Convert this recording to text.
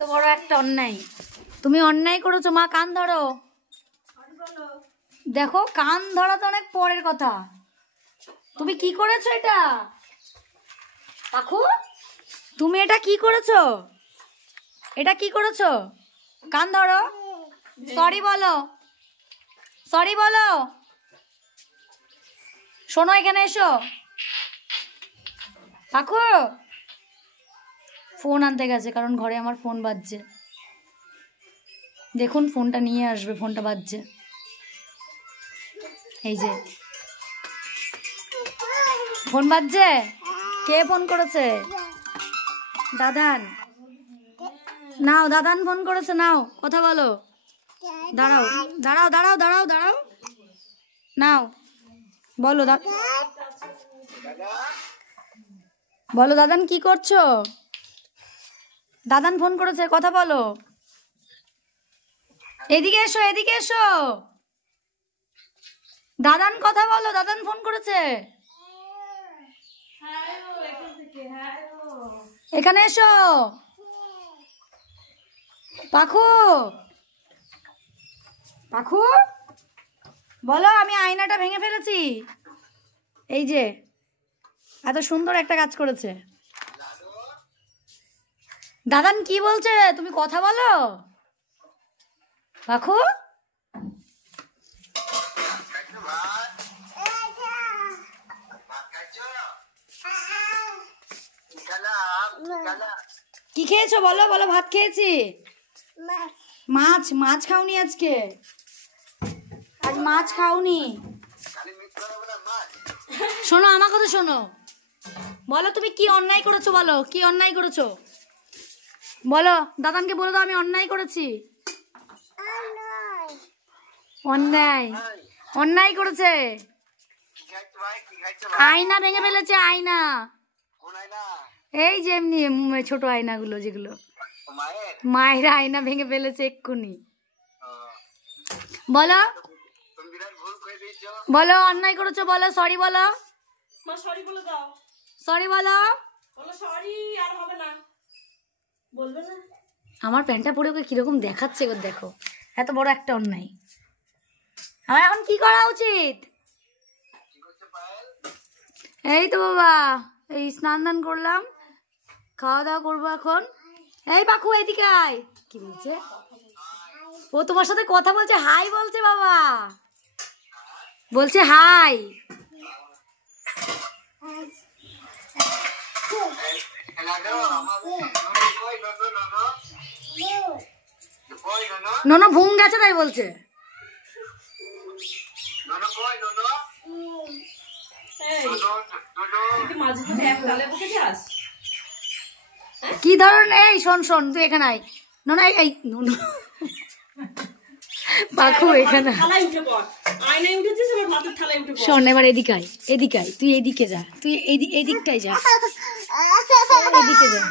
তো বড় একটা অন্যায় তুমি অন্যায় করেছো মা। কান ধরো। দেখো কান ধরা তো অনেক পরের কথা। তুমি কি করেছো এটা? কাকু তুমি এটা কি করেছো? এটা কি করেছো? কান ধরো। সরি বলো, সরি বলো। শোনো এখানে এসো। কাকু ফোন আনতে গেছে, কারণ ঘরে আমার ফোন বাজছে। দেখুন ফোনটা নিয়ে আসবে, ফোনটা বাজছে। এই যে ফোন বাজছে। কে ফোন করেছে? দাদান। নাও, দাদান ফোন করেছে, নাও কথা বলো। দাঁড়াও দাঁড়াও দাঁড়াও দাঁড়াও দাঁড়াও, নাও বলো। বলো দাদান কি করছো? দাদান ফোন করেছে, কথা বলো। এদিকে এসো, এদিকে এসো। দাদান কথা বলো, দাদান ফোন করেছে। এখানে এসো। পাখু, পাখু বলো আমি আয়নাটা ভেঙে ফেলেছি। এই যে এত সুন্দর একটা কাজ করেছে। দাদান কি বলছে তুমি কথা বলো। পাখু কি খেয়েছো বলো? বলো ভাত খেয়েছি। মাছ, মাছ খাওনি আজকে? আজ মাছ খাওনি? শোনো আমার কথা শোনো। বলো তুমি কি অন্যায় করেছো, বলো কি অন্যায় করেছো বলো। দাদানকে বলে দাও আমি অন্যায় করেছি। অন্যায়, অন্যায় করেছে। আয়না ভেঙে ফেলেছে, আয়না। এই যে এমনি ছোট আয়নাগুলো, যেগুলো মায়ের আয়না ভেঙে ফেলেছে এক্ষুনি। বলো, বলো অন্যায় করেছো, বলো সরি বলো। সরি বলে দাও, সরি বলো। সরি আর হবে না, বলবে না। আমার প্যান্টটা পরে ওকে কিরকম দেখাচ্ছে গো, দেখো এত বড় একটা অন্যায়। আমার এখন কি করা উচিত? এই তো বাবা, এই স্নান দান করলাম, খাওয়া দাওয়া করবো এখন। এই পাখু এদিকে আয়। কি বলছে ও? তোমার সাথে কথা বলছে, হাই বলছে বাবা, বলছে হাই। ননো ঘুম গেছে তাই বলছে। কি ধরনের? এই শোন শোন, তুই এখানে আয়। ননো এই ননো, পাখু এখানে শোন। এবার এদিকে আয়, এদিকে আয়, তুই এদিকে যা, তুই এদিকটাই যা, এদিকে যা।